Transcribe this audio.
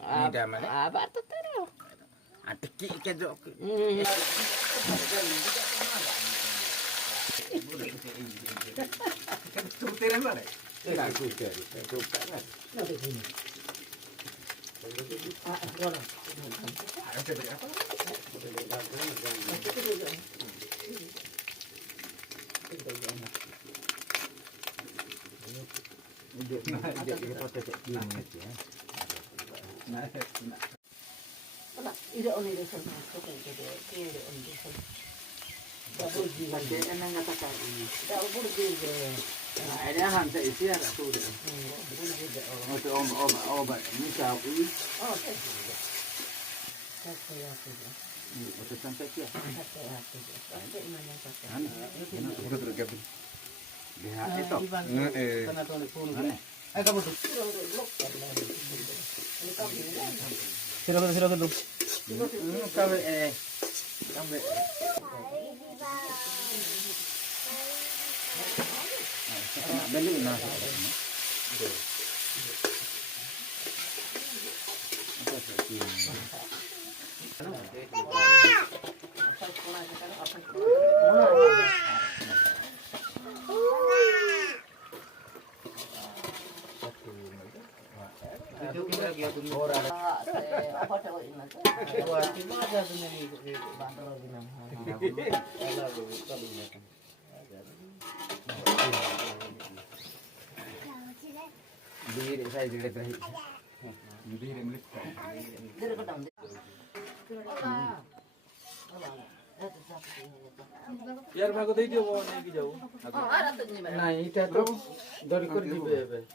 Nida mana? Apa tuh terus? Atiki kejok. Tuteran mana? Tidak tuter. Tuteran. Ida on ida sana, kau itu dia on ida sana. Baru juga. Ada yang ngatakan ini. Dah buruk juga. Ada hantar isi ada tu. Buruk juga. Oh, ini siapa ini? Oh, saya. Saya saja. Betul sampai kia. Saya saja. Sampai mana saja. Betul betul kabin. Lihat itu. Karena tuan pun kan. Kamu tuh. Sila tuh. Kamu kamu. Beli nasi. Itu kita lagi aku orang. Apa cakap ini? Wah, cuma ada punya ni bandar binang. Alah, kalau makan. Diri saya juga tadi. Diri milik. Dari kedam. Biar aku tadi dia mau naik jauh. Oh, ada tu ni. Nah, itu tuh dari kerja bebe.